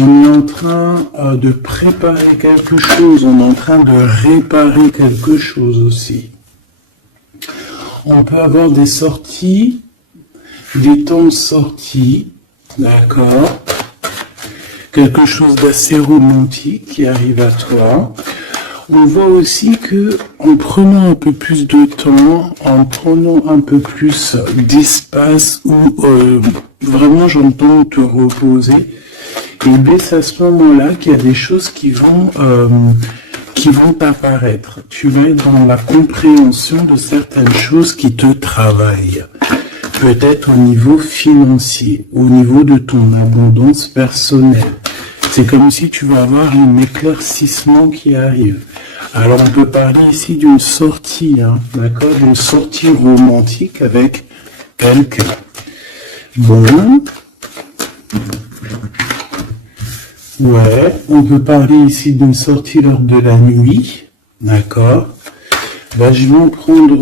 On est en train de préparer quelque chose, on est en train de réparer quelque chose aussi. On peut avoir des sorties, des temps de sortie, d'accord? Quelque chose d'assez romantique qui arrive à toi. On voit aussi que en prenant un peu plus de temps, en prenant un peu plus d'espace où vraiment j'entends te reposer, et bien c'est à ce moment-là qu'il y a des choses qui vont apparaître. Tu vas être dans la compréhension de certaines choses qui te travaillent. Peut-être au niveau financier, au niveau de ton abondance personnelle. C'est comme si tu vas avoir un éclaircissement qui arrive. Alors on peut parler ici d'une sortie, hein, d'accord, d'une sortie romantique avec quelqu'un. Bon. Ouais, on peut parler ici d'une sortie lors de la nuit, d'accord. Ben, je vais en prendre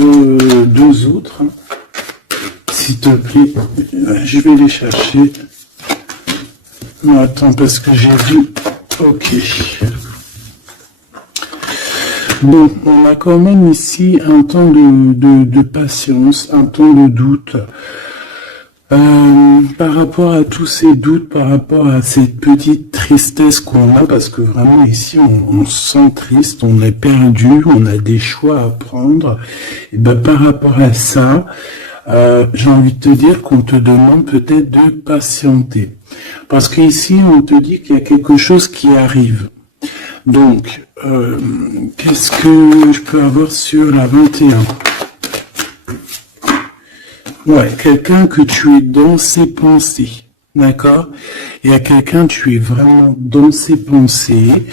deux autres, hein. S'il te plaît, je vais les chercher. Non, attends, parce que j'ai vu. Ok. Bon, on a quand même ici un temps de patience, un temps de doute. Par rapport à tous ces doutes, par rapport à cette petite tristesse qu'on a, parce que vraiment ici on se sent triste, on est perdu, on a des choix à prendre. Et ben par rapport à ça, j'ai envie de te dire qu'on te demande peut-être de patienter. Parce qu'ici, on te dit qu'il y a quelque chose qui arrive. Donc, qu'est-ce que je peux avoir sur la 21? Ouais, quelqu'un que tu es dans ses pensées. D'accord? Il y a quelqu'un, tu es vraiment dans ses pensées.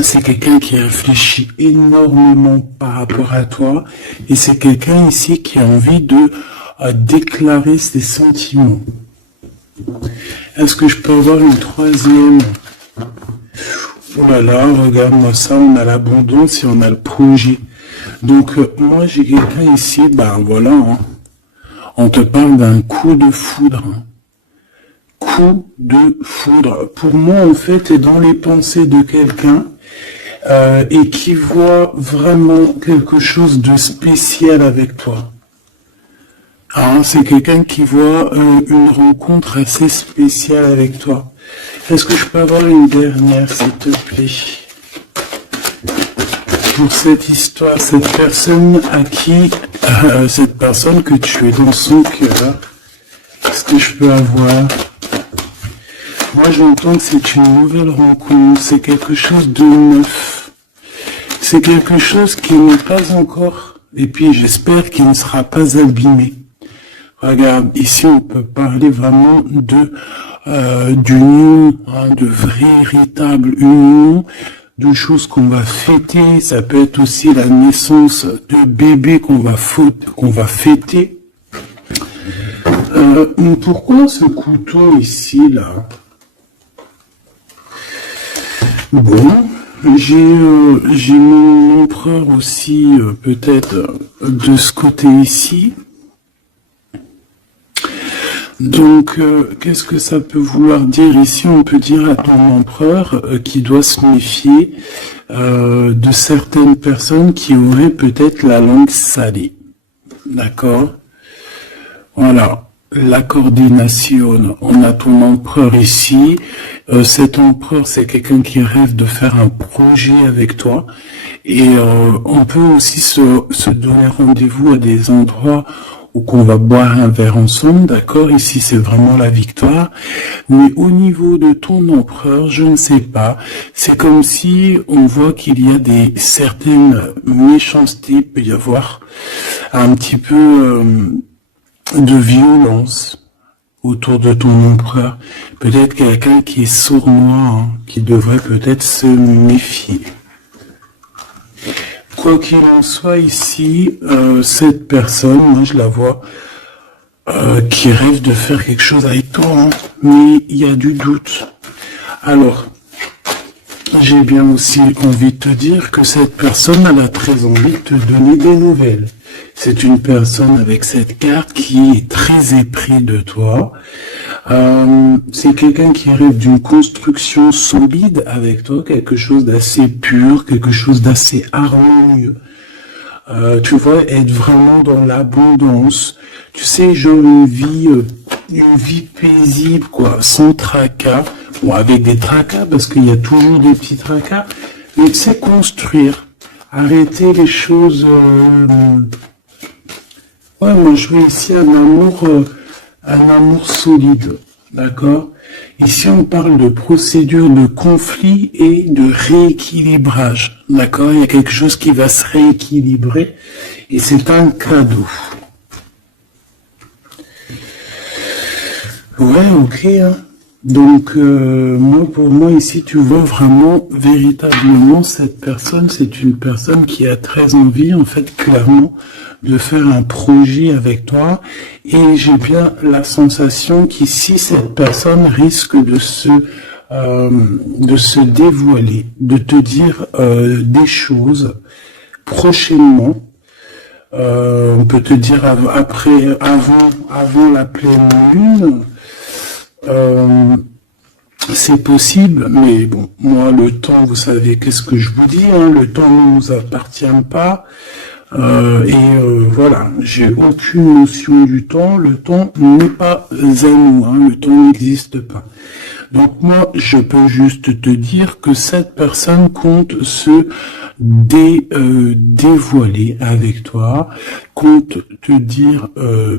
C'est quelqu'un qui réfléchit énormément par rapport à toi. Et c'est quelqu'un ici qui a envie de déclarer ses sentiments. Est-ce que je peux avoir une troisième? Oh là là, regarde-moi ça, on a l'abondance et on a le projet. Donc, moi j'ai quelqu'un ici, ben voilà, hein. On te parle d'un coup de foudre. Coup de foudre. Pour moi, en fait, est dans les pensées de quelqu'un et qui voit vraiment quelque chose de spécial avec toi. Hein, c'est quelqu'un qui voit une rencontre assez spéciale avec toi. Est-ce que je peux avoir une dernière, s'il te plaît? Pour cette histoire, cette personne à qui, cette personne que tu es dans son cœur, est-ce que je peux avoir? Moi, j'entends que c'est une nouvelle rencontre, c'est quelque chose de neuf. C'est quelque chose qui n'est pas encore, et puis j'espère qu'il ne sera pas abîmé. Regarde, ici on peut parler vraiment de d'union, hein, de véritable union, de choses qu'on va fêter. Ça peut être aussi la naissance de bébés qu'on va fêter. Pourquoi ce couteau ici là? Bon, j'ai mon empereur aussi peut-être de ce côté ici. Donc, qu'est-ce que ça peut vouloir dire ici? On peut dire à ton empereur qu'il doit se méfier de certaines personnes qui auraient peut-être la langue salée. D'accord? Voilà. La coordination. On a ton empereur ici. Cet empereur, c'est quelqu'un qui rêve de faire un projet avec toi. Et on peut aussi se donner rendez-vous à des endroits ou qu'on va boire un verre ensemble, d'accord? Ici, c'est vraiment la victoire. Mais au niveau de ton empereur, je ne sais pas. C'est comme si on voit qu'il y a certaines méchancetés, il peut y avoir un petit peu de violence autour de ton empereur. Peut-être quelqu'un qui est sournois, hein, qui devrait peut-être se méfier. Quoi qu'il en soit ici, cette personne, moi je la vois, qui rêve de faire quelque chose avec toi, hein, mais il y a du doute. Alors, j'ai bien aussi envie de te dire que cette personne, elle a très envie de te donner des nouvelles. C'est une personne avec cette carte qui est très épris de toi. C'est quelqu'un qui rêve d'une construction solide avec toi, quelque chose d'assez pur, quelque chose d'assez harmonieux. Tu vois, être vraiment dans l'abondance. Tu sais, genre une vie paisible, quoi, sans tracas. Bon, avec des tracas, parce qu'il y a toujours des petits tracas. Mais tu sais, construire. Arrêter les choses... Ouais, moi je veux ici un amour solide. D'accord? Ici, on parle de procédure de conflit et de rééquilibrage. D'accord? Il y a quelque chose qui va se rééquilibrer et c'est un cadeau. Ouais, ok. Hein. Donc, pour moi, ici, tu vois vraiment, véritablement, cette personne, c'est une personne qui a très envie, en fait, clairement, de faire un projet avec toi. Et j'ai bien la sensation qu'ici, cette personne risque de se dévoiler, de te dire des choses prochainement. On peut te dire avant la pleine lune. C'est possible, mais bon, moi, le temps, vous savez, qu'est-ce que je vous dis, hein, le temps ne nous appartient pas, voilà, j'ai aucune notion du temps, le temps n'est pas à nous, hein, le temps n'existe pas. Donc moi, je peux juste te dire que cette personne compte se dévoiler avec toi, compte te dire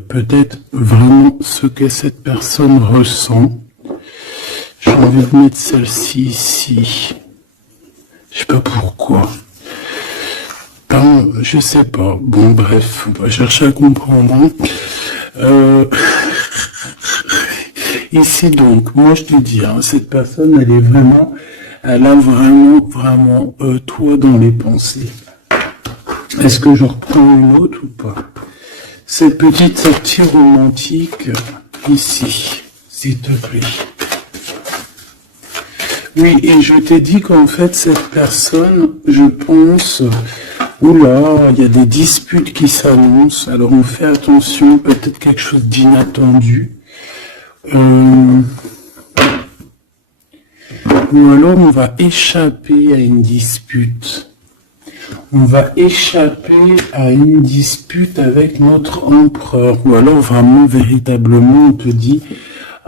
peut-être vraiment ce que cette personne ressent. J'ai envie de mettre celle-ci ici. Je sais pas pourquoi. Pardon, je sais pas. Bon, bref, on va chercher à comprendre. Ici donc, moi je te dis, hein, cette personne, elle a vraiment toi dans les pensées. Est-ce que je reprends une autre ou pas? Cette petite sortie romantique, ici, s'il te plaît. Oui, et je t'ai dit qu'en fait, cette personne, je pense, oula, il y a des disputes qui s'annoncent, alors on fait attention, peut-être quelque chose d'inattendu. Ou alors on va échapper à une dispute. On va échapper à une dispute avec notre empereur. Ou alors vraiment, véritablement, on te dit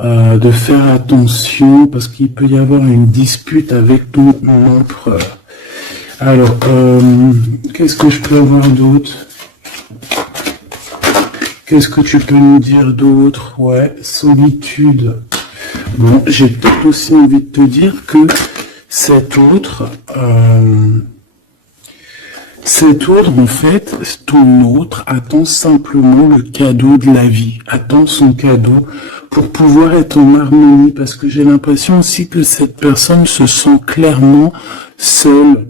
de faire attention parce qu'il peut y avoir une dispute avec ton empereur. Alors, qu'est-ce que je peux avoir d'autre? Qu'est-ce que tu peux nous dire d'autre? Ouais, solitude. Bon, j'ai peut-être aussi envie de te dire que cet autre, en fait, ton autre attend simplement le cadeau de la vie, attend son cadeau pour pouvoir être en harmonie, parce que j'ai l'impression aussi que cette personne se sent clairement seule.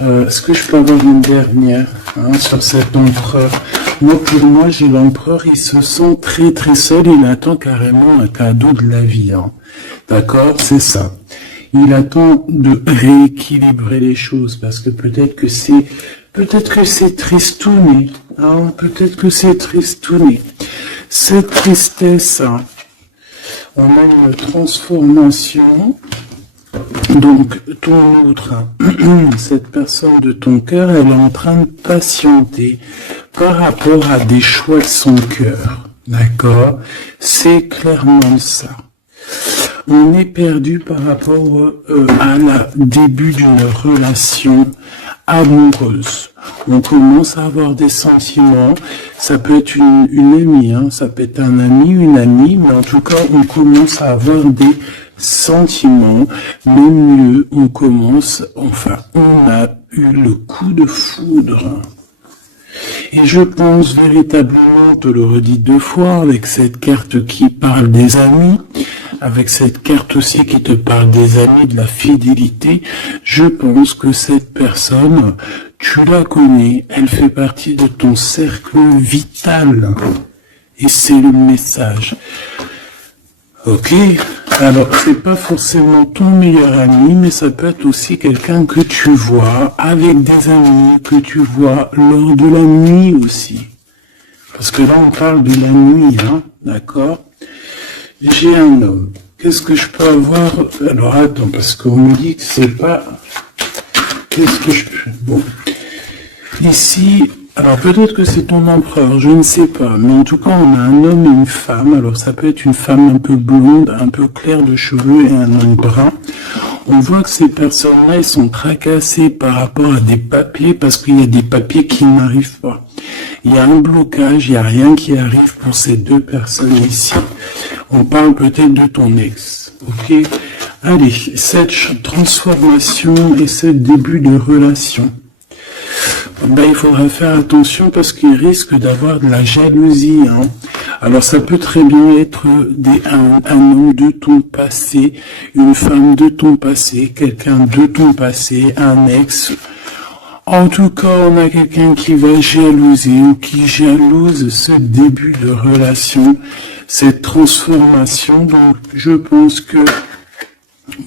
Est-ce que je peux avoir une dernière sur cet empereur? Moi, pour moi, j'ai l'empereur, il se sent très très seul, il attend carrément un cadeau de la vie. Hein. D'accord? C'est ça. Il attend de rééquilibrer les choses, parce que peut-être que c'est tristouné. Hein, peut-être que c'est tristouné. Cette tristesse, hein, on a une transformation. Donc, ton autre, cette personne de ton cœur, elle est en train de patienter par rapport à des choix de son cœur. D'accord? C'est clairement ça. On est perdu par rapport à la début d'une relation amoureuse. On commence à avoir des sentiments. Ça peut être une amie, hein, ça peut être un ami, une amie, mais en tout cas, on commence à avoir des sentiments. Même mieux, on a eu le coup de foudre. Et je pense véritablement, te le redis 2 fois, avec cette carte qui parle des amis, avec cette carte aussi qui te parle des amis, de la fidélité, je pense que cette personne, tu la connais, elle fait partie de ton cercle vital. Et c'est le message. Ok, alors c'est pas forcément ton meilleur ami, mais ça peut être aussi quelqu'un que tu vois avec des amis, que tu vois lors de la nuit aussi. Parce que là on parle de la nuit, hein, d'accord? j'ai un homme. Qu'est-ce que je peux avoir? Alors attends, parce qu'on me dit que c'est pas... Qu'est-ce que je peux... Bon. Ici, alors peut-être que c'est ton empereur, je ne sais pas. Mais en tout cas, on a un homme et une femme. Alors ça peut être une femme un peu blonde, un peu claire de cheveux et un homme brun. On voit que ces personnes-là, elles sont tracassées par rapport à des papiers parce qu'il y a des papiers qui n'arrivent pas. Il y a un blocage, il n'y a rien qui arrive pour ces deux personnes ici. On parle peut-être de ton ex. Ok? Allez, cette transformation et ce début de relation. Ben, il faudra faire attention parce qu'il risque d'avoir de la jalousie. Hein. Alors ça peut très bien être un homme de ton passé, une femme de ton passé, quelqu'un de ton passé, un ex. En tout cas, on a quelqu'un qui va jalouser ou qui jalouse ce début de relation, cette transformation. Donc je pense que,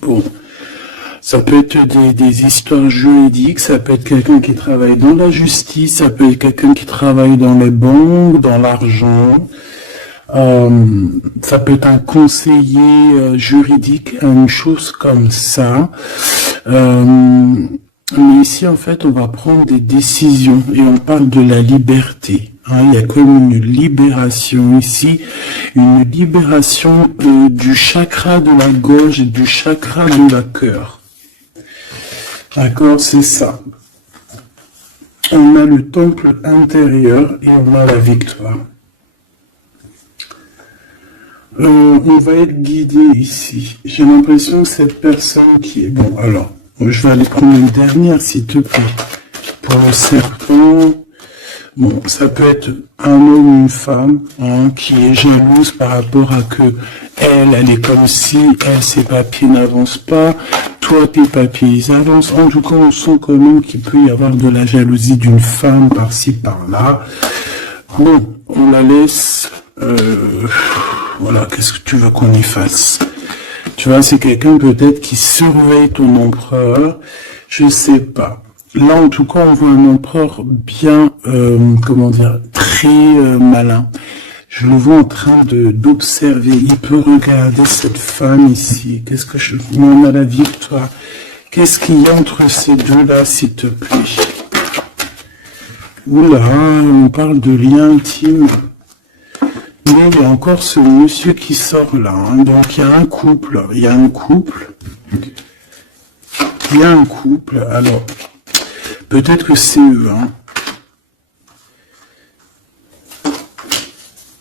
bon, ça peut être des histoires juridiques, ça peut être quelqu'un qui travaille dans la justice, ça peut être quelqu'un qui travaille dans les banques, dans l'argent, ça peut être un conseiller juridique, une chose comme ça. Mais ici, en fait, on va prendre des décisions et on parle de la liberté. Hein, il y a comme une libération ici, une libération du chakra de la gorge et du chakra de la cœur. D'accord, c'est ça. On a le temple intérieur et on a la victoire. On va être guidé ici. J'ai l'impression que cette personne qui est... Bon, alors, je vais aller prendre une dernière, s'il te plaît. Pour le serpent... Bon, ça peut être un homme ou une femme hein, qui est jalouse par rapport à que elle est comme si ses papiers n'avancent pas, toi tes papiers ils avancent. En tout cas, on sent quand même qu'il peut y avoir de la jalousie d'une femme par-ci par-là. Bon, on la laisse. Voilà, qu'est-ce que tu veux qu'on y fasse? Tu vois, c'est quelqu'un peut-être qui surveille ton empereur. Je sais pas. Là, en tout cas, on voit un empereur bien, comment dire, très malin. Je le vois en train d'observer. Il peut regarder cette femme ici. Qu'est-ce que je... On a la victoire. Qu'est-ce qu'il y a entre ces deux-là, s'il te plaît? Oula, on parle de lien intime. Mais il y a encore ce monsieur qui sort là. Hein. Donc, il y a un couple. Il y a un couple. Il y a un couple. Alors... Peut-être que c'est eux, hein.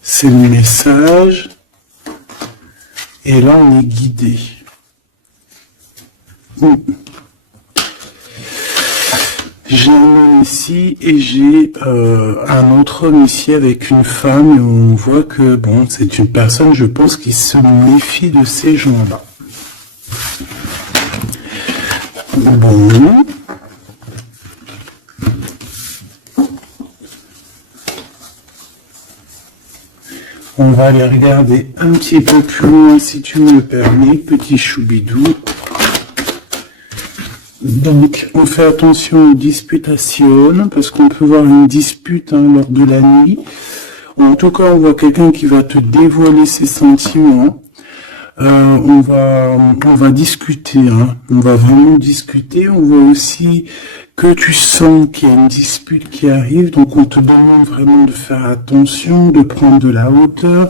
C'est le message. Et là, on est guidé. J'ai un homme ici et j'ai un autre homme ici avec une femme. Et on voit que, bon, c'est une personne, je pense, qui se méfie de ces gens-là. Bon... On va aller regarder un petit peu plus loin, si tu me le permets, petit choubidou. Donc, on fait attention aux disputations, parce qu'on peut voir une dispute hein, lors de la nuit. En tout cas, on voit quelqu'un qui va te dévoiler ses sentiments. On va discuter, hein. On va vraiment discuter. On voit aussi que tu sens qu'il y a une dispute qui arrive, donc on te demande vraiment de faire attention, de prendre de la hauteur.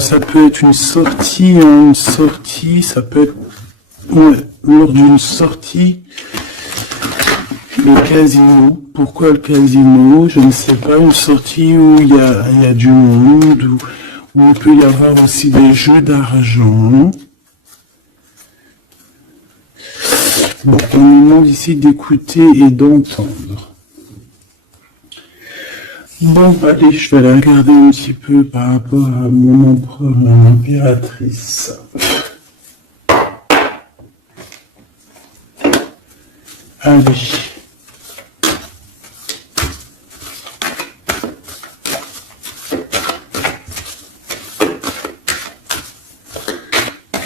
Ça peut être une sortie, hein, ça peut être lors d'une sortie. Le casino, pourquoi le casino? Je ne sais pas, une sortie où il y a du monde, où il peut y avoir aussi des jeux d'argent. Bon, on nous demande ici d'écouter et d'entendre. Bon, allez, je vais la regarder un petit peu par rapport à mon empereur, mon impératrice. Allez.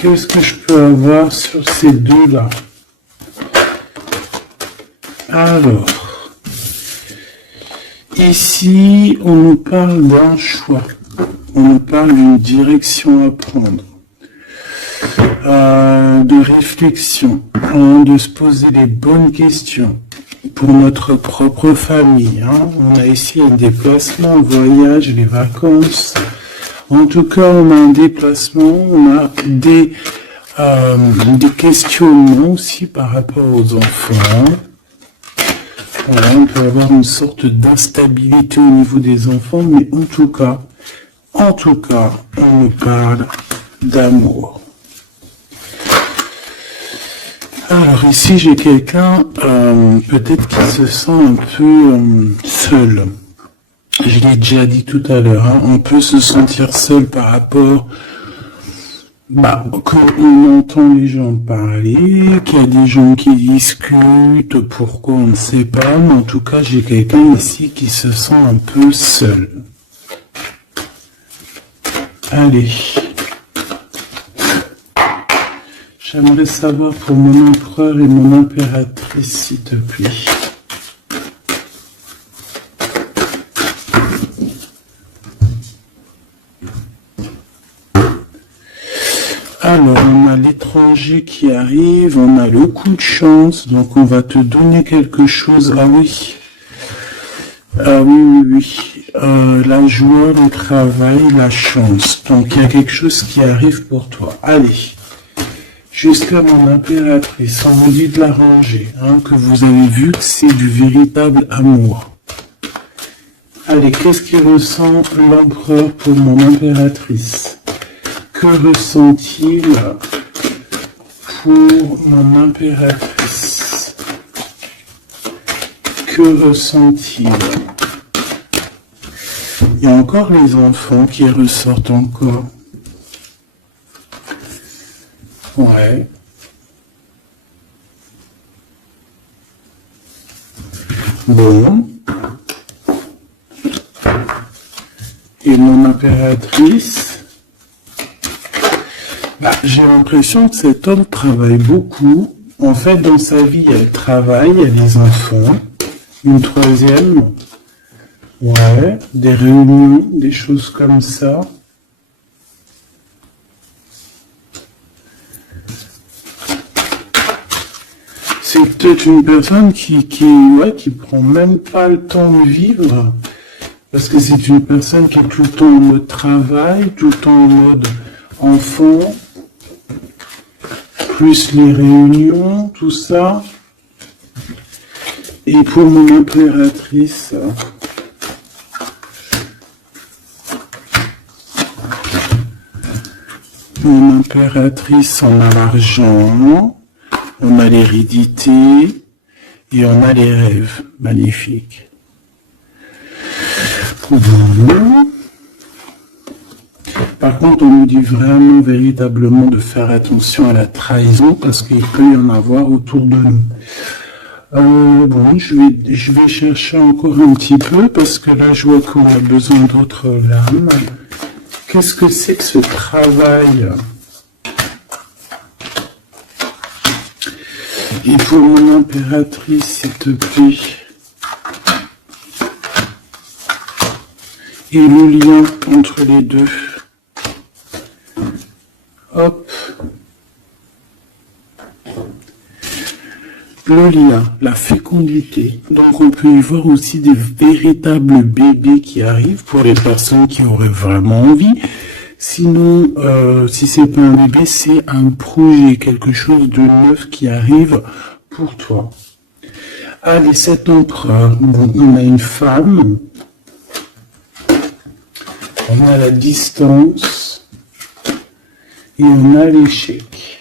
Qu'est-ce que je peux avoir sur ces deux-là? Alors, ici, on nous parle d'un choix. On nous parle d'une direction à prendre, de réflexion, de se poser les bonnes questions pour notre propre famille. On a ici un déplacement, un voyage, les vacances. En tout cas, on a un déplacement, on a des questionnements aussi par rapport aux enfants. Voilà, on peut avoir une sorte d'instabilité au niveau des enfants, mais en tout cas, on nous parle d'amour. Alors ici, j'ai quelqu'un peut-être qui se sent un peu seul. Je l'ai déjà dit tout à l'heure, on peut se sentir seul par rapport quand on entend les gens parler, qu'il y a des gens qui discutent, pourquoi on ne sait pas, mais en tout cas j'ai quelqu'un ici qui se sent un peu seul. Allez. J'aimerais savoir pour mon empereur et mon impératrice, s'il te plaît. Alors, on a l'étranger qui arrive, on a le coup de chance, donc on va te donner quelque chose. Ah oui. La joie, le travail, la chance. Donc, il y a quelque chose qui arrive pour toi. Allez. Jusqu'à mon impératrice, on vous dit de la ranger, que vous avez vu que c'est du véritable amour. Allez, qu'est-ce qu'il ressent l'empereur pour mon impératrice? Que ressent-il pour mon impératrice? Que ressent-il? Il y a encore les enfants qui ressortent encore. Ouais. Bon. Et mon impératrice, j'ai l'impression que cet homme travaille beaucoup. En fait, dans sa vie, il y a le travail, il y a les enfants. Une troisième, ouais, des réunions, des choses comme ça. C'est peut-être une personne qui prend même pas le temps de vivre, parce que c'est une personne qui est tout le temps en mode travail, tout le temps en mode enfant, plus les réunions, tout ça. Et pour mon impératrice, on a l'argent, on a l'hérédité et on a les rêves. Magnifique. Voilà. Par contre, on nous dit vraiment, véritablement de faire attention à la trahison parce qu'il peut y en avoir autour de nous. Bon, je vais chercher encore un petit peu parce que là, je vois qu'on a besoin d'autres lames. Qu'est-ce que c'est que ce travail? Et pour mon impératrice, s'il te plaît. Et le lien entre les deux. Hop. Le lien, la fécondité. Donc on peut y voir aussi des véritables bébés qui arrivent pour les personnes qui auraient vraiment envie. Sinon, si c'est pas un bébé, c'est un projet, quelque chose de neuf qui arrive pour toi. Allez, cet empereur, on a une femme, on a la distance et on a l'échec.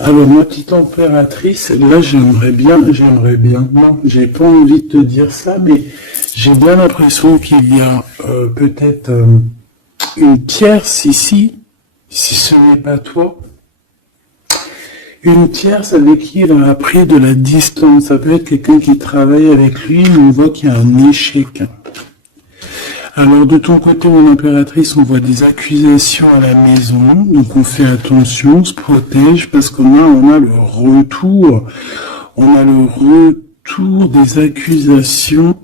Alors, ma petite impératrice, là, j'aimerais bien, non, j'ai pas envie de te dire ça, mais j'ai bien l'impression qu'il y a peut-être une tierce ici, si ce n'est pas toi. Une tierce avec qui il a appris de la distance. Ça peut être quelqu'un qui travaille avec lui, mais on voit qu'il y a un échec. Alors de ton côté, mon impératrice, on voit des accusations à la maison, donc on fait attention, on se protège, parce qu'on a le retour des accusations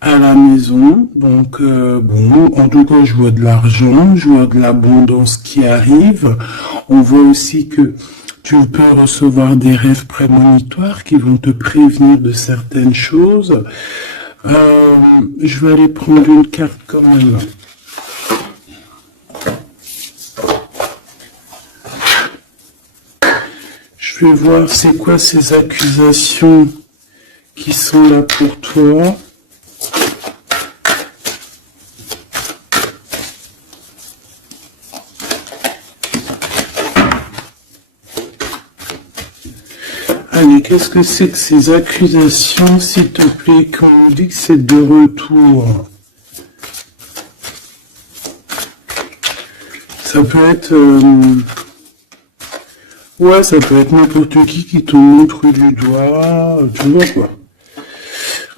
à la maison. Donc, bon, en tout cas, je vois de l'argent, je vois de l'abondance qui arrive. On voit aussi que tu peux recevoir des rêves prémonitoires qui vont te prévenir de certaines choses. Je vais aller prendre une carte quand même. Je vais voir c'est quoi ces accusations qui sont là pour toi. Allez, qu'est-ce que c'est que ces accusations, s'il te plaît, quand on dit que c'est de retour? Ça peut être... ouais, ça peut être n'importe qui te montre du doigt, tu vois quoi.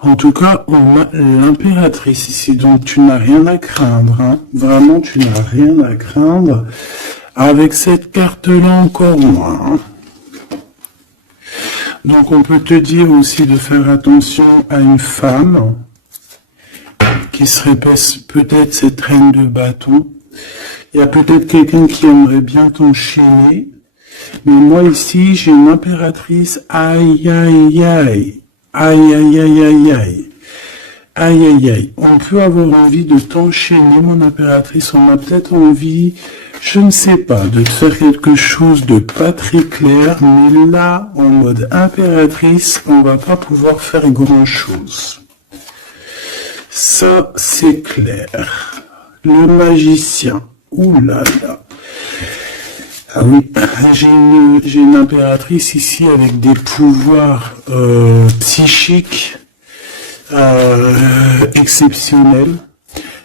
En tout cas, on a l'impératrice ici, donc tu n'as rien à craindre, hein. Vraiment, tu n'as rien à craindre. Avec cette carte-là, encore moins, hein. Donc on peut te dire aussi de faire attention à une femme qui serait peut-être cette reine de bâton. Il y a peut-être quelqu'un qui aimerait bien t'enchaîner. Mais moi ici, j'ai une impératrice. Aïe, aïe, aïe. Aïe, aïe, aïe, aïe, aïe. Aïe, aïe, aïe. On peut avoir envie de t'enchaîner, mon impératrice. On a peut-être envie, je ne sais pas, de te faire quelque chose de pas très clair. Mais là, en mode impératrice, on va pas pouvoir faire grand-chose. Ça, c'est clair. Le magicien. Ouh là là. Ah oui, j'ai une impératrice ici avec des pouvoirs psychiques exceptionnels.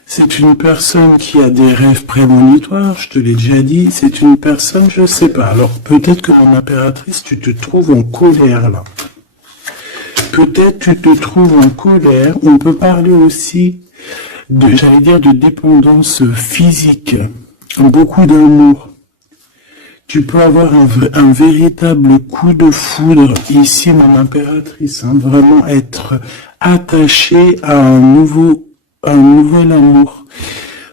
C'est une personne qui a des rêves prémonitoires, je te l'ai déjà dit. C'est une personne, je sais pas. Alors peut-être que mon impératrice, tu te trouves en colère là. Peut-être tu te trouves en colère. On peut parler aussi de, j'allais dire, de dépendance physique. Beaucoup d'amour. Tu peux avoir un véritable coup de foudre ici, mon impératrice, hein, vraiment être attaché à un nouvel amour.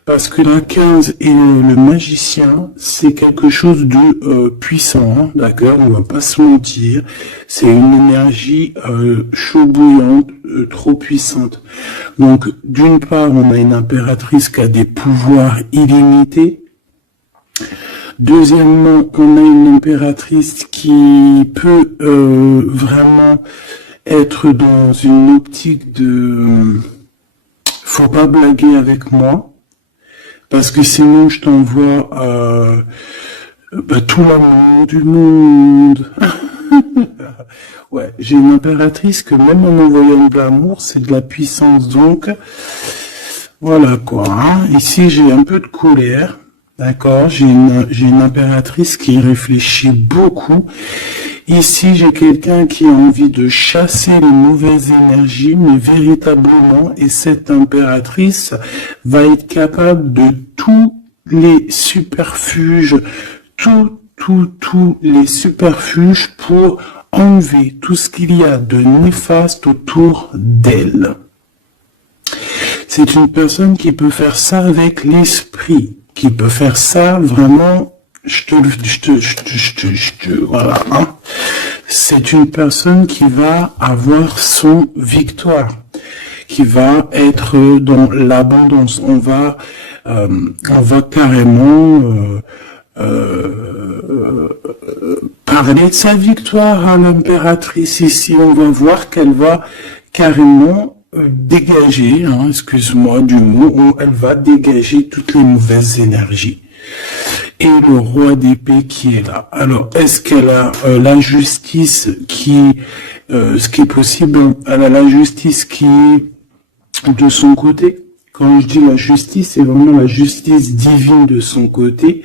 Parce que la 15 et le magicien, c'est quelque chose de puissant, hein, d'accord, on va pas se mentir. C'est une énergie chaud bouillante, trop puissante. Donc, d'une part, on a une impératrice qui a des pouvoirs illimités. Deuxièmement, on a une impératrice qui peut vraiment être dans une optique de faut pas blaguer avec moi, parce que sinon je t'envoie tout l'amour du monde. Ouais, j'ai une impératrice que même en envoyant de l'amour, c'est de la puissance, donc voilà quoi. Hein. Ici, j'ai un peu de colère. D'accord, j'ai une impératrice qui réfléchit beaucoup. Ici, j'ai quelqu'un qui a envie de chasser les mauvaises énergies, mais véritablement, et cette impératrice va être capable de tous les superfuges, tous les superfuges pour enlever tout ce qu'il y a de néfaste autour d'elle. C'est une personne qui peut faire ça avec l'esprit. Qui peut faire ça vraiment, voilà, hein. C'est une personne qui va avoir son victoire, qui va être dans l'abondance. On va carrément parler de sa victoire à l'impératrice ici. On va voir qu'elle va carrément dégager, hein, excuse-moi du mot, elle va dégager toutes les mauvaises énergies. Et le roi d'épée qui est là. Alors, est-ce qu'elle a la justice qui, ce qui est possible, elle a la justice qui est de son côté. Quand je dis la justice, c'est vraiment la justice divine de son côté.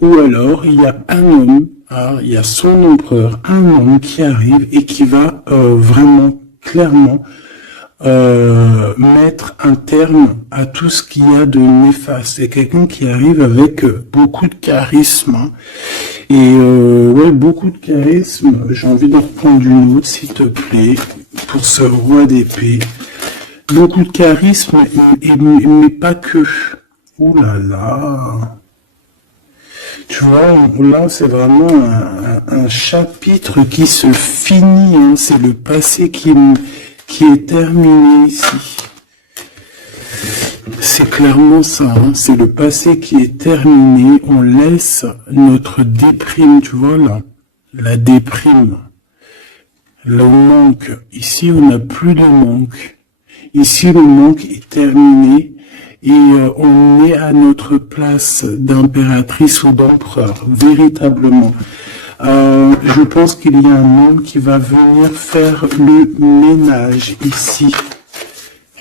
Ou alors, il y a un homme, hein, il y a son empereur, un homme qui arrive et qui va vraiment, clairement, mettre un terme à tout ce qu'il y a de néfaste. C'est quelqu'un qui arrive avec beaucoup de charisme, hein. Et ouais, beaucoup de charisme. J'ai envie de reprendre une autre, s'il te plaît, pour ce roi d'épée. beaucoup de charisme, mais pas que. Ouh là là. Tu vois, là, c'est vraiment un chapitre qui se finit, hein. C'est le passé qui est terminé ici. C'est clairement ça, hein. C'est le passé qui est terminé. On laisse notre déprime, tu vois, là. La déprime. Le manque. Ici, on n'a plus de manque. Ici, le manque est terminé. Et on est à notre place d'impératrice ou d'empereur, véritablement. Je pense qu'il y a un homme qui va venir faire le ménage ici.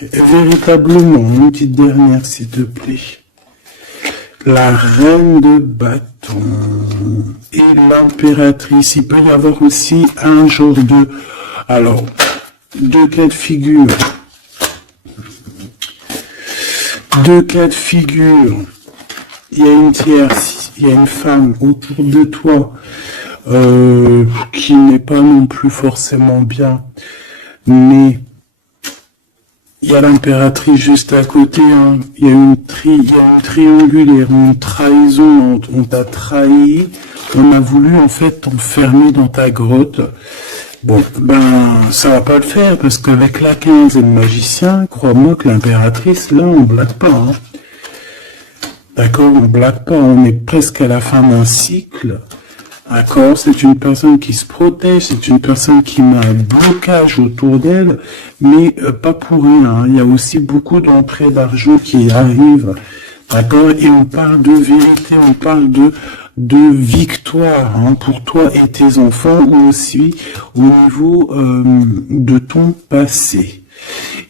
Véritablement, une petite dernière, s'il te plaît. La reine de bâton et l'impératrice. Il peut y avoir aussi un genre de... Alors, deux cas de figure. Deux cas de figure. Il y a une tierce, il y a une femme autour de toi qui n'est pas non plus forcément bien, mais il y a l'impératrice juste à côté, hein. Il y a une triangulaire, une trahison, on t'a trahi, on a voulu en fait t'enfermer dans ta grotte. Bon, ben, ça va pas le faire, parce qu'avec la 15 et le magicien, crois-moi que l'impératrice, là, on blague pas, hein. D'accord, on blague pas, on est presque à la fin d'un cycle. D'accord, c'est une personne qui se protège, c'est une personne qui met un blocage autour d'elle, mais pas pour rien, hein. Il y a aussi beaucoup d'entrées d'argent qui arrivent. D'accord, et on parle de vérité, on parle de victoire, hein, pour toi et tes enfants, ou aussi au niveau de ton passé.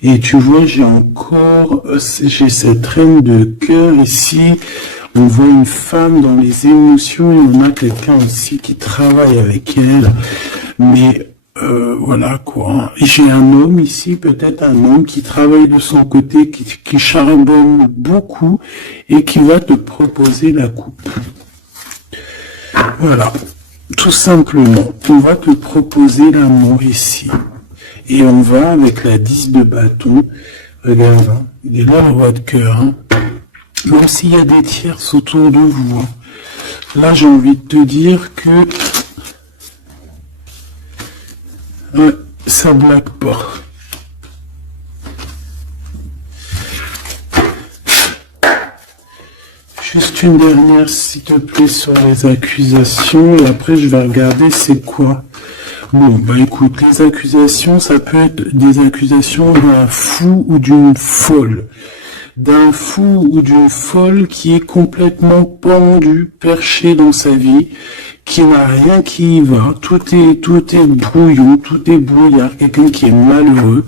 Et tu vois, j'ai cette reine de cœur ici. On voit une femme dans les émotions, et on a quelqu'un aussi qui travaille avec elle. Mais voilà quoi. J'ai un homme ici, peut-être un homme qui travaille de son côté, qui charbonne beaucoup et qui va te proposer la coupe. Voilà, tout simplement, on va te proposer l'amour ici. Et on va avec la 10 de bâton. Regarde, hein, il est là le roi de cœur. Hein. Même s'il y a des tierces autour de vous. Hein. Là, j'ai envie de te dire que ça blague pas. Juste une dernière, s'il te plaît, sur les accusations. Et après, je vais regarder c'est quoi. Bon, bah écoute, les accusations, ça peut être des accusations d'un fou ou d'une folle. D'un fou ou d'une folle qui est complètement pendu, perché dans sa vie, qui n'a rien qui y va. Tout est brouillon, tout est brouillard. Quelqu'un qui est malheureux.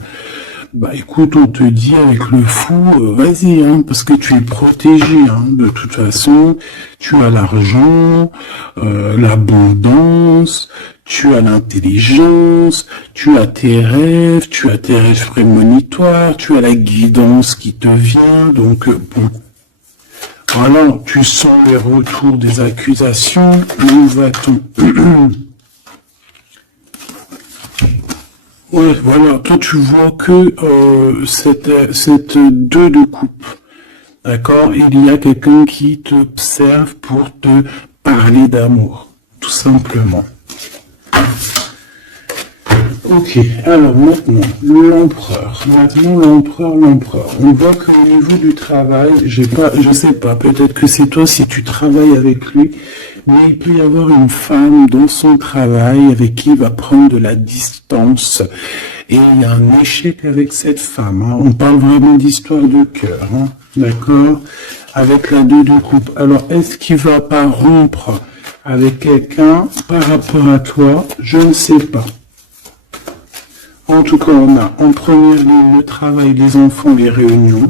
Bah écoute, on te dit avec le fou, vas-y, hein, parce que tu es protégé, hein, de toute façon, tu as l'argent, l'abondance, tu as l'intelligence, tu as tes rêves prémonitoires, tu as la guidance qui te vient, donc bon. Voilà, tu sens les retours des accusations, où va-t-on? Ouais, voilà, toi tu vois que cette 2 de coupe, d'accord, il y a quelqu'un qui t'observe pour te parler d'amour, tout simplement. Ok, alors maintenant, l'empereur. On voit qu'au niveau du travail, je sais pas, peut-être que c'est toi si tu travailles avec lui, mais il peut y avoir une femme dans son travail avec qui il va prendre de la distance. Et il y a un échec avec cette femme. Hein. On parle vraiment d'histoire de cœur, hein. D'accord? Avec la 2 de coupe. Alors, est-ce qu'il va pas rompre avec quelqu'un par rapport à toi? Je ne sais pas. En tout cas, on a en première ligne le travail, les enfants, les réunions.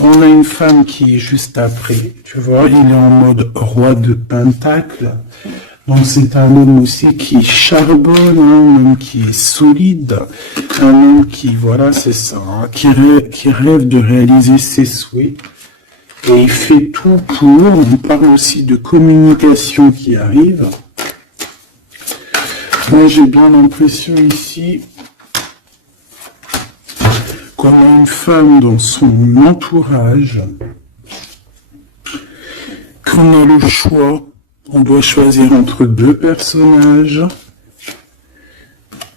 On a une femme qui est juste après, tu vois, il est en mode roi de pentacle. Donc c'est un homme aussi qui charbonne, un homme qui est solide, un homme qui, voilà, c'est ça, hein, qui rêve de réaliser ses souhaits. Et il fait tout pour, on parle aussi de communication qui arrive. Moi j'ai bien l'impression ici qu'on a une femme dans son entourage, qu'on a le choix, on doit choisir entre deux personnages,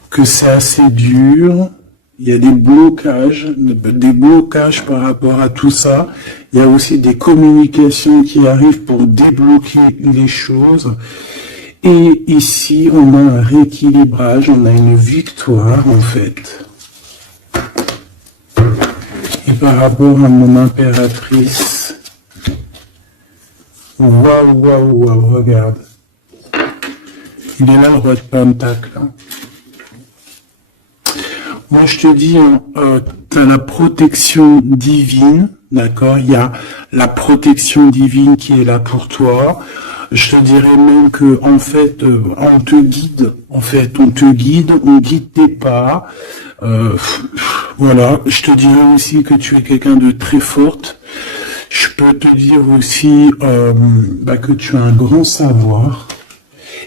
que c'est assez dur, il y a des blocages par rapport à tout ça, il y a aussi des communications qui arrivent pour débloquer les choses, et ici on a un rééquilibrage, on a une victoire en fait. Et par rapport à mon impératrice, waouh, regarde. Il est là le roi de Pentacle. Moi je te dis, tu as la protection divine, d'accord? Il y a la protection divine qui est là pour toi. Je te dirais même que en fait, on te guide. On guide tes pas. Voilà. Je te dirais aussi que tu es quelqu'un de très forte. Je peux te dire aussi que tu as un grand savoir.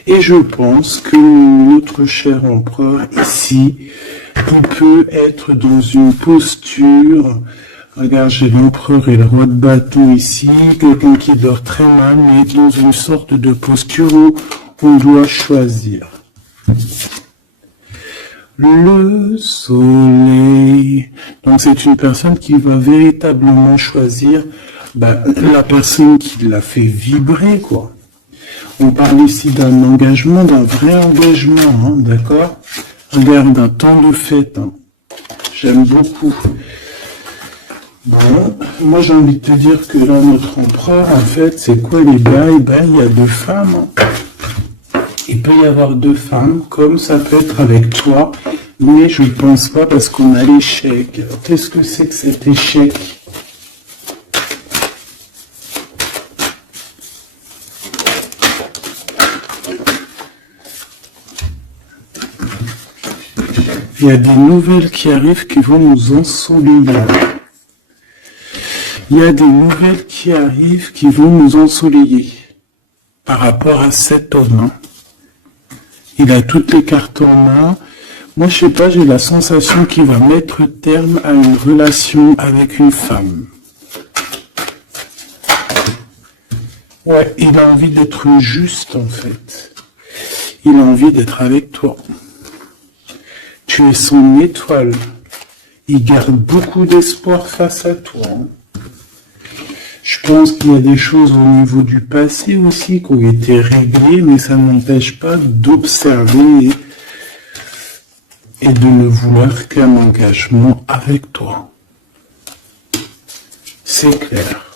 Et je pense que notre cher empereur ici, il peut être dans une posture. Regarde, j'ai l'empereur et le roi de bâton ici, quelqu'un qui dort très mal, mais dans une sorte de posture où on doit choisir. Le soleil. Donc c'est une personne qui va véritablement choisir la personne qui l'a fait vibrer, quoi. On parle ici d'un engagement, d'un vrai engagement, hein, d'accord? Regarde, un temps de fête. Hein. J'aime beaucoup. Bon, moi j'ai envie de te dire que là, notre empereur, en fait, c'est quoi les gars? Eh ben, il y a deux femmes. Hein. Il peut y avoir deux femmes, comme ça peut être avec toi, mais je ne pense pas parce qu'on a l'échec. Qu'est-ce que c'est que cet échec? Il y a des nouvelles qui arrivent qui vont nous ensoleiller. Il y a des nouvelles qui arrivent qui vont nous ensoleiller par rapport à cet homme. Hein. Il a toutes les cartes en main. Moi, je sais pas, j'ai la sensation qu'il va mettre terme à une relation avec une femme. Ouais, il a envie d'être juste, en fait. Il a envie d'être avec toi. Tu es son étoile. Il garde beaucoup d'espoir face à toi. Hein. Je pense qu'il y a des choses au niveau du passé aussi qui ont été réglées, mais ça n'empêche pas d'observer et de ne vouloir qu'un engagement avec toi. C'est clair.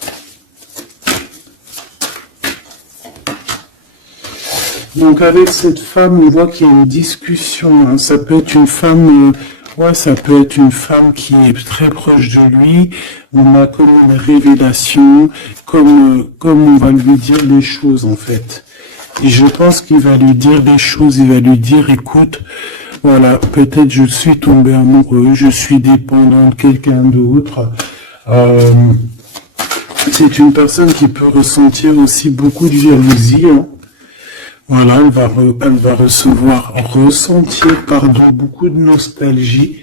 Donc avec cette femme, on voit qu'il y a une discussion. Hein. Ça peut être une femme... ça peut être une femme qui est très proche de lui. On a comme une révélation, comme on va lui dire les choses en fait. Et je pense qu'il va lui dire des choses. Il va lui dire, écoute, voilà, peut-être je suis tombé amoureux, je suis dépendant de quelqu'un d'autre. C'est une personne qui peut ressentir aussi beaucoup de jalousie. Hein. Voilà, elle va ressentir, beaucoup de nostalgie.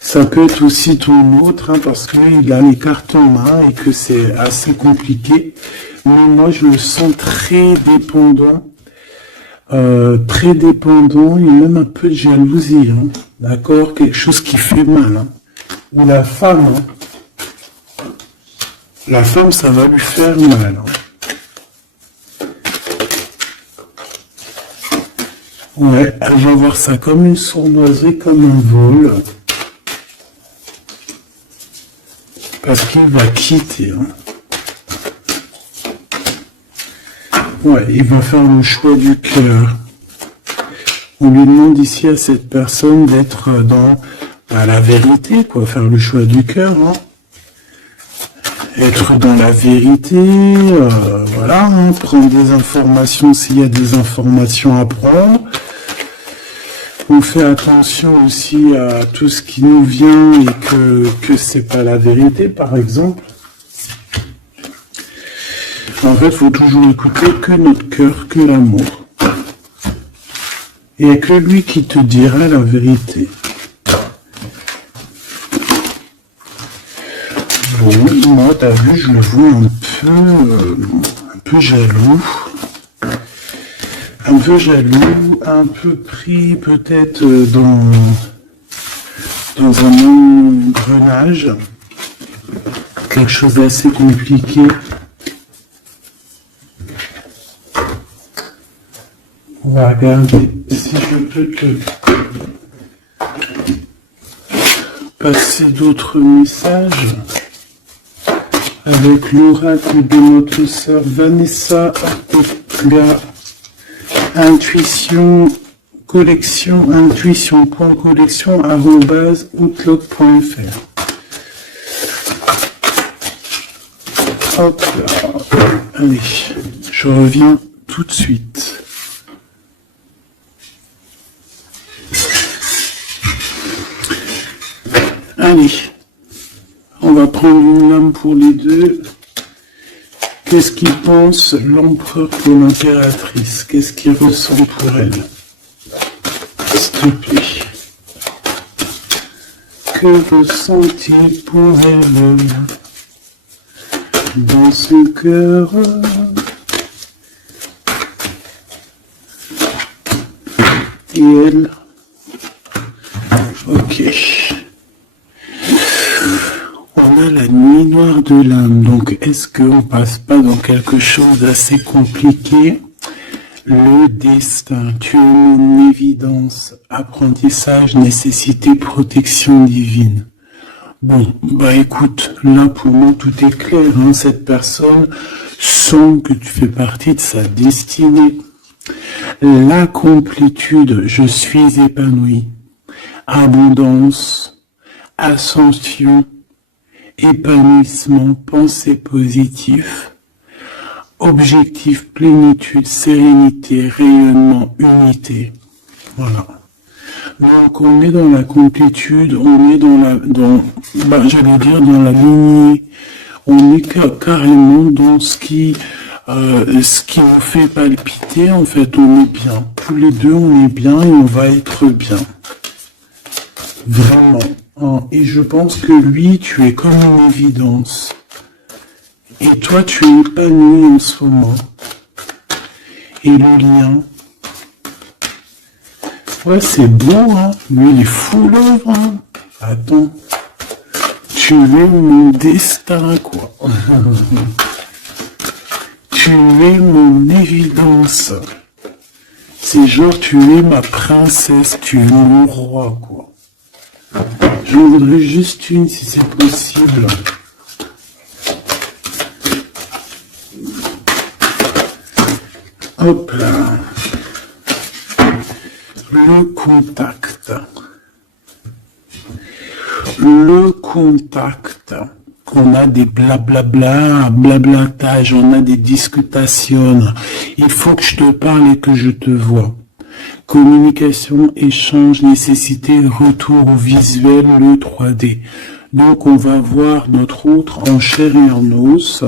Ça peut être aussi ton autre, hein, parce qu'il a les cartes en main et que c'est assez compliqué. Mais moi, je le sens très dépendant et même un peu de jalousie. Hein, d'accord? Quelque chose qui fait mal. Hein. Ou la femme, ça va lui faire mal. Hein. Ouais, elle va voir ça comme une sournoiserie, comme un vol. Parce qu'il va quitter. Hein. Ouais, il va faire le choix du cœur. On lui demande ici à cette personne d'être dans la vérité, quoi, faire le choix du cœur. Hein. Être dans la vérité, voilà, hein, prendre des informations s'il y a des informations à prendre. On fait attention aussi à tout ce qui nous vient et que c'est pas la vérité, par exemple. En fait, il faut toujours écouter que notre cœur, que l'amour. Et que lui qui te dira la vérité. bon, moi, t'as vu, je le vois un peu jaloux. Un peu jaloux, un peu pris peut-être dans un engrenage. Quelque chose d'assez compliqué. On va regarder si je peux te passer d'autres messages avec l'oracle de notre sœur Vanessa Ortega. Intuition collection, intuition.collection @outlook.fr. Hop là. Allez, je reviens tout de suite. Allez, on va prendre une lame pour les deux. Qu'est-ce qu'il pense l'empereur pour l'impératrice? Qu'est-ce qu'il ressent pour elle? S'il te plaît. Que ressent-il pour elle dans son cœur? Et elle? Ok. On a la nuit noire de l'âme, donc est-ce qu'on passe pas dans quelque chose d'assez compliqué? Le destin, tu es mon évidence, apprentissage, nécessité, protection divine. Bon, bah écoute, là pour moi tout est clair, hein, cette personne sent que tu fais partie de sa destinée. La complétude, je suis épanoui. Abondance, ascension, épanouissement, pensée positive, objectif, plénitude, sérénité, rayonnement, unité. Voilà. Donc on est dans la complétude, on est dans la lignée, on est carrément dans ce qui nous fait palpiter, en fait, on est bien. Tous les deux, on est bien et on va être bien. Vraiment. Et je pense que lui, tu es comme une évidence. Et toi, tu es épanoui en ce moment. Et le lien. Ouais, c'est beau, hein. Lui, il est fou, l'œuvre, hein. Attends. Tu es mon destin, quoi. Tu es mon évidence. C'est genre, tu es ma princesse, tu es mon roi, quoi. J'en voudrais juste une, si c'est possible. Hop là. Le contact. Le contact. On a des blablabla, blablatage, on a des discutations. Il faut que je te parle et que je te vois. Communication, échange, nécessité, retour au visuel, le 3D. Donc on va voir notre autre en chair et en os.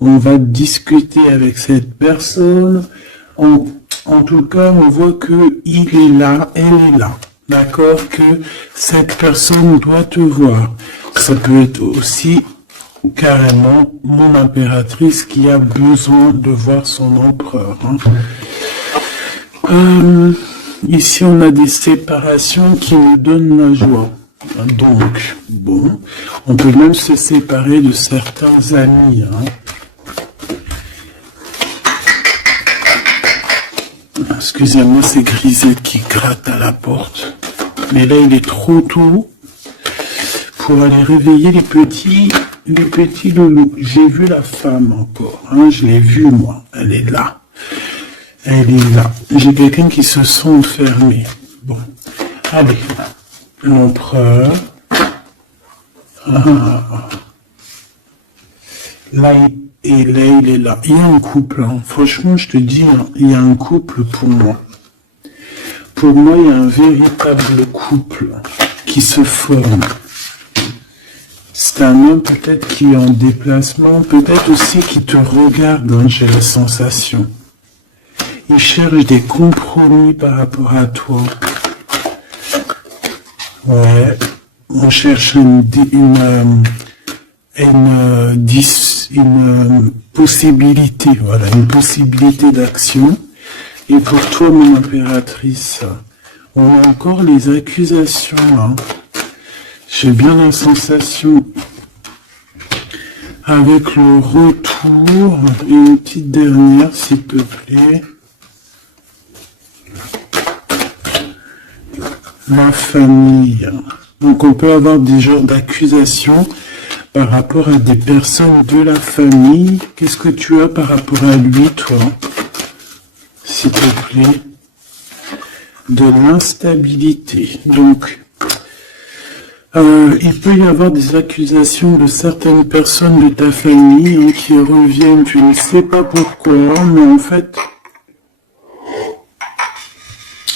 On va discuter avec cette personne. En tout cas, on voit que il est là, elle est là. D'accord? Que cette personne doit te voir. Ça peut être aussi carrément mon impératrice qui a besoin de voir son empereur. Hein. Ici, on a des séparations qui nous donnent la joie. Donc, bon, on peut même se séparer de certains amis. Hein. Excusez-moi, c'est Grisette qui gratte à la porte. Mais là, il est trop tôt pour aller réveiller les petits loulous. J'ai vu la femme encore. Hein, je l'ai vue, moi. Elle est là. Elle est là. J'ai quelqu'un qui se sent enfermé. Bon. Allez. L'empereur. Là, il est là. Il y a un couple. Hein. Franchement, je te dis, hein, il y a un couple pour moi. Pour moi, il y a un véritable couple qui se forme. C'est un homme peut-être qui est en déplacement, peut-être aussi qui te regarde, hein, j'ai la sensation. Il cherche des compromis par rapport à toi. Ouais, on cherche une possibilité, voilà, une possibilité d'action. Et pour toi, mon impératrice, on a encore les accusations, hein. J'ai bien la sensation, avec le retour, et une petite dernière, s'il te plaît. La famille. Donc on peut avoir des genres d'accusations par rapport à des personnes de la famille. Qu'est-ce que tu as par rapport à lui, toi? S'il te plaît. De l'instabilité. Donc, il peut y avoir des accusations de certaines personnes de ta famille, hein, qui reviennent, tu ne sais pas pourquoi, mais en fait,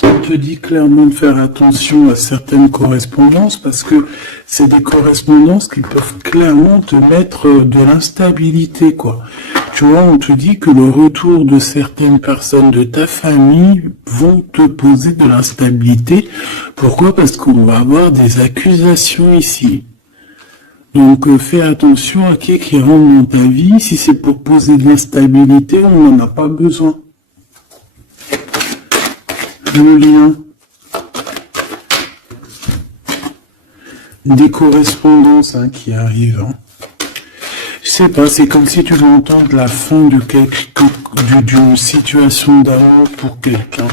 on te dit clairement de faire attention à certaines correspondances, parce que c'est des correspondances qui peuvent clairement te mettre de l'instabilité, quoi. Tu vois, on te dit que le retour de certaines personnes de ta famille vont te poser de l'instabilité. Pourquoi? Parce qu'on va avoir des accusations ici. Donc fais attention à qui rentre dans ta vie. Si c'est pour poser de l'instabilité, on n'en a pas besoin. Le lien. Des correspondances, hein, qui arrivent, hein. Je sais pas, c'est comme si tu veux entendre la fin de d'une situation d'amour pour quelqu'un.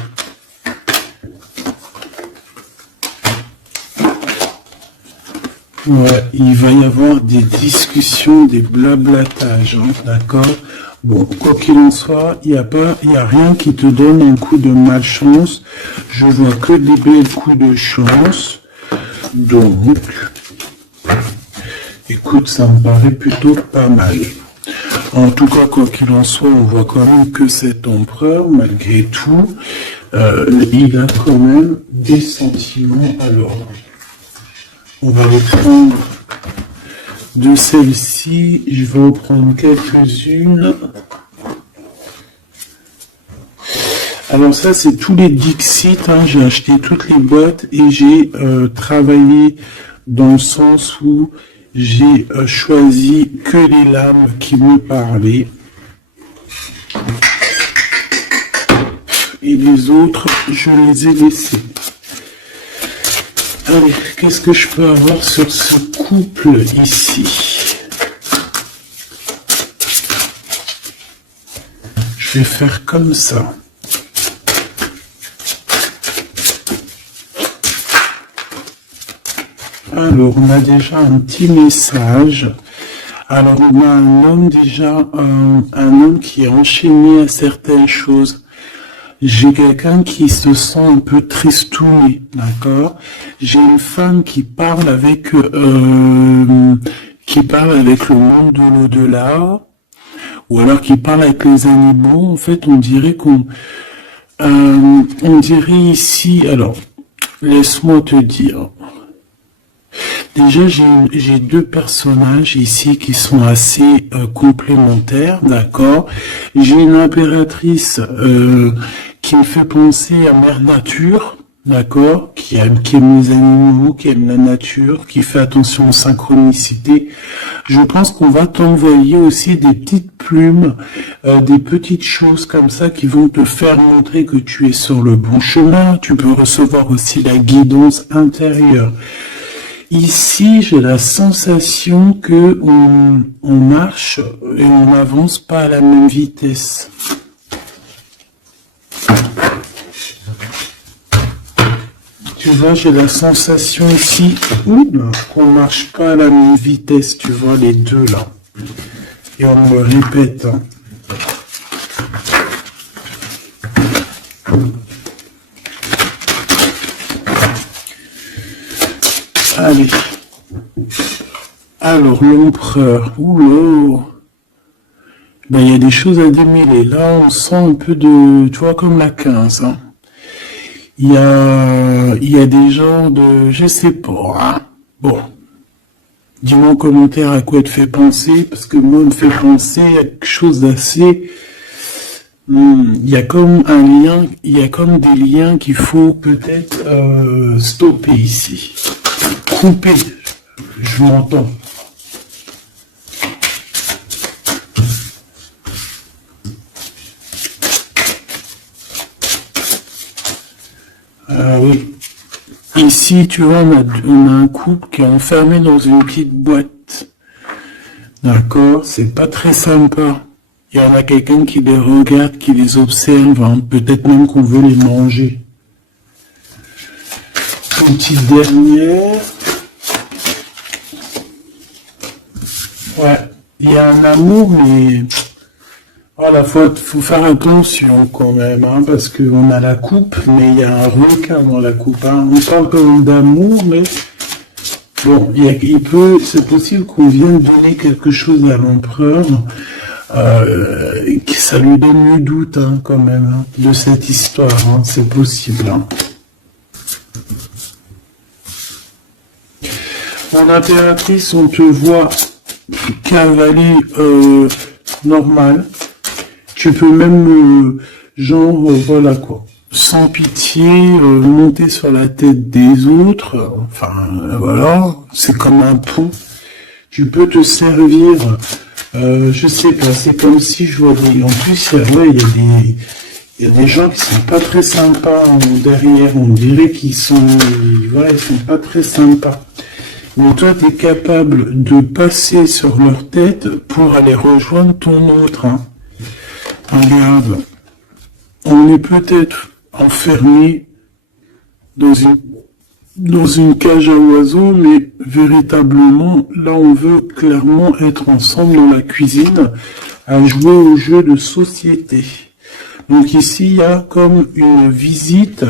Ouais, il va y avoir des discussions, des blablatages, hein, d'accord? Bon, quoi qu'il en soit, il y a rien qui te donne un coup de malchance. Je vois que des belles coups de chance. Donc, écoute, ça me paraît plutôt pas mal. En tout cas, quoi qu'il en soit, on voit quand même que cet empereur, malgré tout, il a quand même des sentiments. Alors, on va reprendre de celle-ci. Je vais en prendre quelques-unes. Alors ça, c'est tous les Dixit, hein. J'ai acheté toutes les boîtes et j'ai travaillé dans le sens où j'ai choisi que les lames qui me parlaient. Et les autres, je les ai laissés. Allez, qu'est-ce que je peux avoir sur ce couple ici? Je vais faire comme ça. Alors, on a déjà un petit message. Alors, on a un homme déjà, un homme qui est enchaîné à certaines choses. J'ai quelqu'un qui se sent un peu tristouné, d'accord? J'ai une femme qui parle avec le monde de l'au-delà, ou alors qui parle avec les animaux. En fait, on dirait on dirait ici, alors, laisse-moi te dire. Déjà, j'ai deux personnages ici qui sont assez complémentaires, d'accord? J'ai une impératrice qui me fait penser à Mère Nature, d'accord? Qui aime les animaux, qui aime la nature, qui fait attention aux synchronicités. Je pense qu'on va t'envoyer aussi des petites plumes, des petites choses comme ça qui vont te faire montrer que tu es sur le bon chemin. Tu peux recevoir aussi la guidance intérieure. Ici, j'ai la sensation que on marche et on n'avance pas à la même vitesse. Tu vois, j'ai la sensation ici qu'on marche pas à la même vitesse, tu vois, les deux là. Et on me répète. Allez. Alors, l'empereur. Oula. Ben, il y a des choses à démêler. Là, on sent un peu de... Tu vois, comme la 15. Hein. Il y a des genres de... Je sais pas. Hein. Bon. Dis-moi en commentaire à quoi te fait penser. Parce que moi, me fait penser à quelque chose d'assez... Il y a comme un lien... Il y a comme des liens qu'il faut peut-être stopper ici. Couper, je m'entends. Oui. Ici, tu vois, on a un couple qui est enfermé dans une petite boîte. D'accord? C'est pas très sympa. Il y en a quelqu'un qui les regarde, qui les observe, hein. Peut-être même qu'on veut les manger. Une petite dernière. Ouais. Il y a un amour, mais... Voilà, faut faire attention quand même, hein, parce qu'on a la coupe, mais il y a un requin dans la coupe. Hein. On parle quand même d'amour, mais bon, c'est possible qu'on vienne donner quelque chose à l'empereur, que ça lui donne le doute, hein, quand même, hein, de cette histoire. Hein, c'est possible. Hein. Mon impératrice, on te voit cavaler normal. Tu peux même, voilà quoi, sans pitié, monter sur la tête des autres. Voilà, c'est comme un pont. Tu peux te servir, je sais pas, c'est comme si je vois des... En plus, il y a des gens qui sont pas très sympas derrière. On dirait qu'ils sont... Voilà, ils sont pas très sympas. Mais toi, tu es capable de passer sur leur tête pour aller rejoindre ton autre. Hein. Regarde, on est peut-être enfermé dans une cage à oiseaux, mais véritablement, là, on veut clairement être ensemble dans la cuisine à jouer au jeu de société. Donc ici, il y a comme une visite,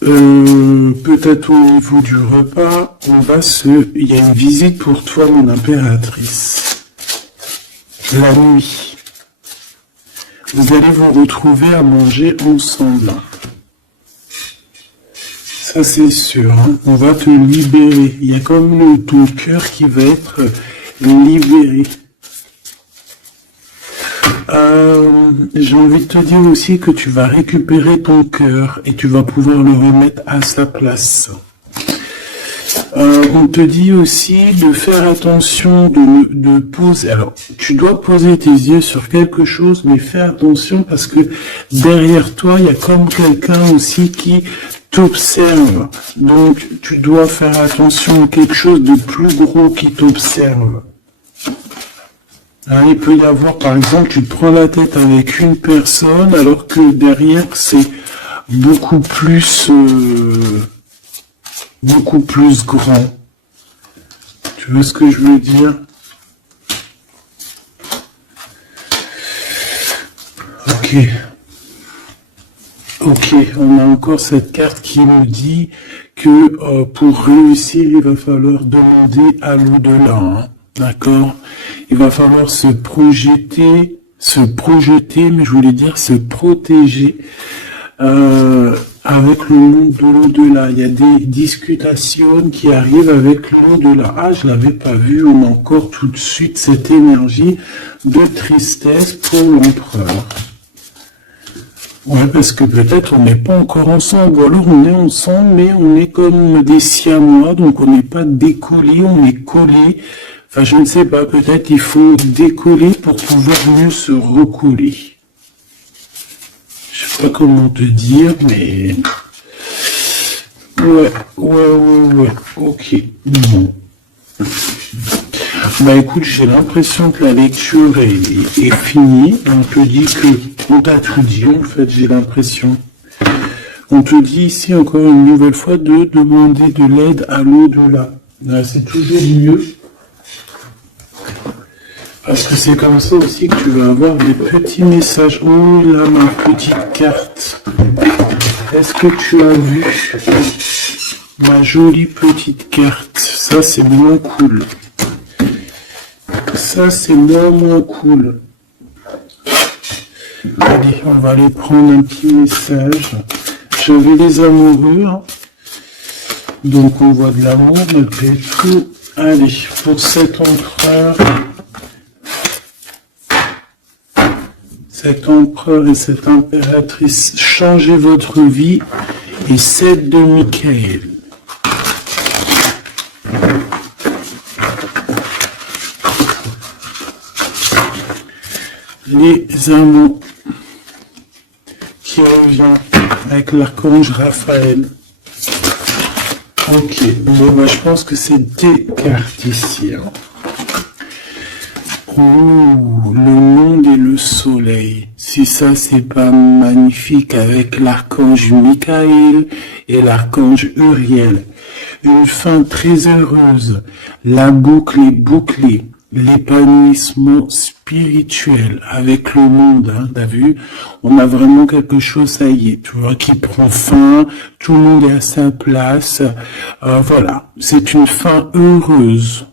peut-être au niveau du repas, il y a une visite pour toi, mon impératrice. La nuit. Vous allez vous retrouver à manger ensemble. Ça, c'est sûr. Hein. On va te libérer. Il y a comme ton cœur qui va être libéré. J'ai envie de te dire aussi que tu vas récupérer ton cœur et tu vas pouvoir le remettre à sa place. On te dit aussi de faire attention, de poser. Alors, tu dois poser tes yeux sur quelque chose, mais fais attention parce que derrière toi, il y a comme quelqu'un aussi qui t'observe. Donc, tu dois faire attention à quelque chose de plus gros qui t'observe. Hein, il peut y avoir, par exemple, tu te prends la tête avec une personne, alors que derrière, c'est beaucoup plus grand. Tu vois ce que je veux dire? Ok, on a encore cette carte qui nous dit que pour réussir, il va falloir demander à l'au-delà. Hein, d'accord? Il va falloir se projeter, mais je voulais dire se protéger. Avec le monde de l'au-delà. Il y a des discutations qui arrivent avec l'au-delà. Ah, je l'avais pas vu, on a encore tout de suite cette énergie de tristesse pour l'empereur. Ouais, parce que peut-être on n'est pas encore ensemble, ou alors on est ensemble, mais on est comme des siamois, donc on n'est pas décollé, on est collé. Enfin, je ne sais pas, peut-être il faut décoller pour pouvoir mieux se recoller. Je sais pas comment te dire, mais... Ouais, ok. Bon. Bah écoute, j'ai l'impression que la lecture est finie. On te dit que... On t'a tout dit, en fait, j'ai l'impression. On te dit ici, encore une nouvelle fois, de demander de l'aide à l'au-delà. C'est toujours mieux. Parce que c'est comme ça aussi que tu vas avoir des petits messages. Oh là, ma petite carte. Est-ce que tu as vu ma jolie petite carte? Ça, c'est moins cool. Ça, c'est moins cool. Allez, on va aller prendre un petit message. J'avais les amoureux. Hein. Donc, on voit de l'amour, malgré tout. Allez, pour cet empereur... Cet empereur et cette impératrice, changez votre vie et celle de Michael. Les amants qui reviennent. avec l'archange Raphaël. Ok, bon, bah, je pense que c'est des cartes ici. Hein. Oh, le monde et le soleil. Si ça, c'est pas magnifique avec l'archange Michael et l'archange Uriel. Une fin très heureuse. La boucle est bouclée. L'épanouissement spirituel avec le monde, hein, t'as vu, on a vraiment quelque chose, ça y est, tu vois, qui prend fin, tout le monde est à sa place, voilà, c'est une fin heureuse.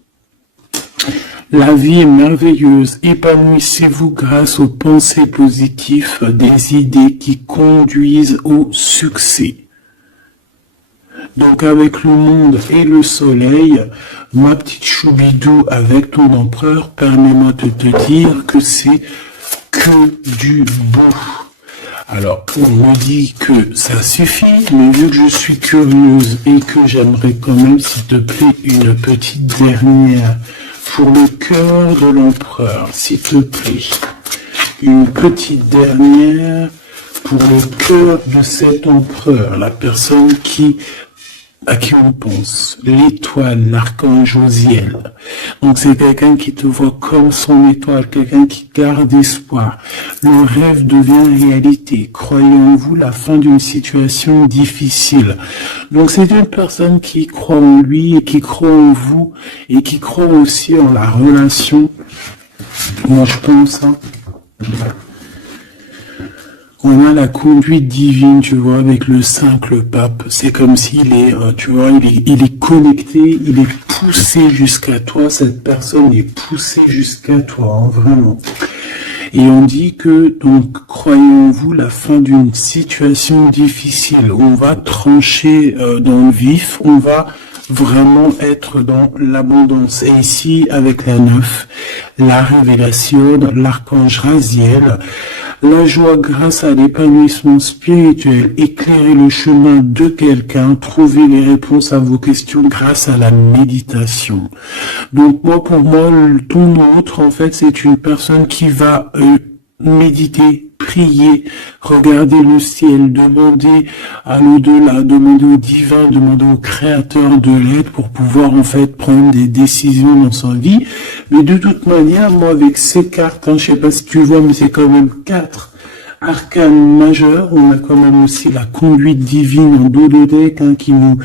La vie est merveilleuse, épanouissez-vous grâce aux pensées positives, des idées qui conduisent au succès. Donc avec le monde et le soleil, ma petite Choubidou avec ton empereur, permets-moi de te dire que c'est que du beau. Alors, on me dit que ça suffit, mais vu que je suis curieuse et que j'aimerais quand même, s'il te plaît, une petite dernière pour le cœur de l'empereur, s'il te plaît. Une petite dernière pour le cœur de cet empereur, la personne à qui on pense, l'étoile, l'archange Osiel. Donc c'est quelqu'un qui te voit comme son étoile, quelqu'un qui garde espoir. Le rêve devient réalité. Croyez en vous la fin d'une situation difficile. Donc c'est une personne qui croit en lui et qui croit en vous et qui croit aussi en la relation. Moi je pense, hein. On a la conduite divine, tu vois, avec le 5, le pape. C'est comme s'il est, tu vois, il est connecté, il est poussé jusqu'à toi. Cette personne est poussée jusqu'à toi, hein, vraiment. Et on dit que, donc, croyez en vous la fin d'une situation difficile. On va trancher dans le vif, on va vraiment être dans l'abondance. Et ici, avec la 9, la révélation, l'archange Raziel, la joie grâce à l'épanouissement spirituel, éclairer le chemin de quelqu'un, trouver les réponses à vos questions grâce à la méditation. Donc moi, pour moi, ton autre, en fait, c'est une personne qui va méditer, prier, regarder le ciel, demander à l'au-delà, demander au divin, demander au créateur de l'aide pour pouvoir en fait prendre des décisions dans sa vie. Mais de toute manière, moi avec ces cartes, hein, je sais pas si tu vois, mais c'est quand même 4 arcanes majeures. On a quand même aussi la conduite divine en dos de deck, hein, qui nous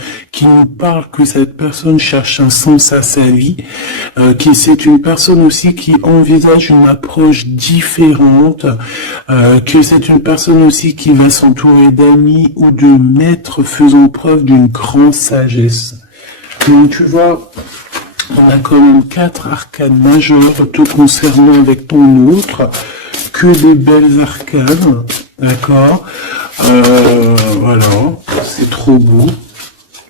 parle que cette personne cherche un sens à sa vie, c'est une personne aussi qui envisage une approche différente, que c'est une personne aussi qui va s'entourer d'amis ou de maîtres faisant preuve d'une grande sagesse. Donc tu vois, on a quand même 4 arcanes majeures te concernant avec ton autre, que des belles arcanes, d'accord, voilà, c'est trop beau.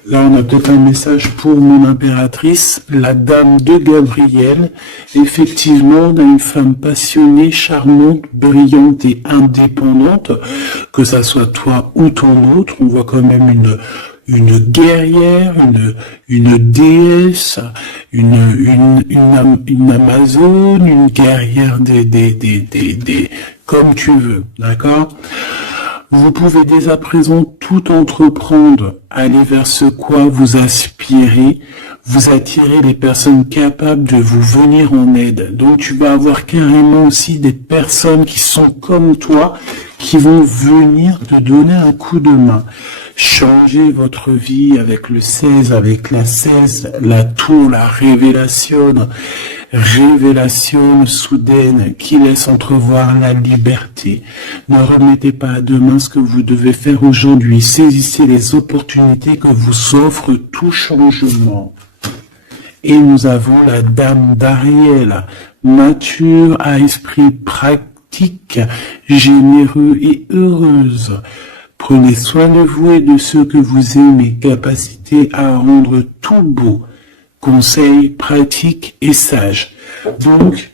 Là, on a peut-être un message pour mon impératrice, la dame de Gabriel. Effectivement, on a une femme passionnée, charmante, brillante et indépendante, que ça soit toi ou ton autre. On voit quand même une guerrière, une déesse, une amazone, une guerrière comme tu veux, d'accord? Vous pouvez dès à présent tout entreprendre, aller vers ce quoi vous aspirez, vous attirez les personnes capables de vous venir en aide. Donc tu vas avoir carrément aussi des personnes qui sont comme toi, qui vont venir te donner un coup de main. Changez votre vie avec le 16, avec la 16, la tour, la révélation soudaine qui laisse entrevoir la liberté. Ne remettez pas à demain ce que vous devez faire aujourd'hui. Saisissez les opportunités que vous offre tout changement. Et nous avons la dame d'Ariel, mature à esprit pratique, généreux et heureuse. Prenez soin de vous et de ceux que vous aimez, capacité à rendre tout beau, conseils pratiques et sages. Donc,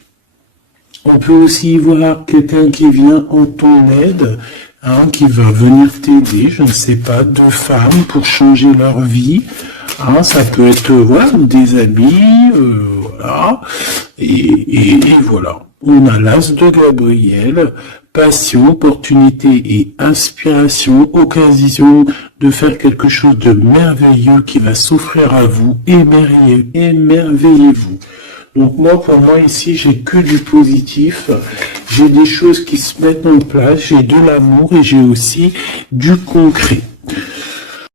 on peut aussi voir quelqu'un qui vient en ton aide, hein, qui va venir t'aider, je ne sais pas, 2 femmes pour changer leur vie. Hein, ça peut être voilà, des amis, voilà, et voilà. On a l'as de Gabriel, passion, opportunité et inspiration, occasion de faire quelque chose de merveilleux qui va s'offrir à vous, émerveillez-vous. Donc moi, pour moi ici, j'ai que du positif, j'ai des choses qui se mettent en place, j'ai de l'amour et j'ai aussi du concret.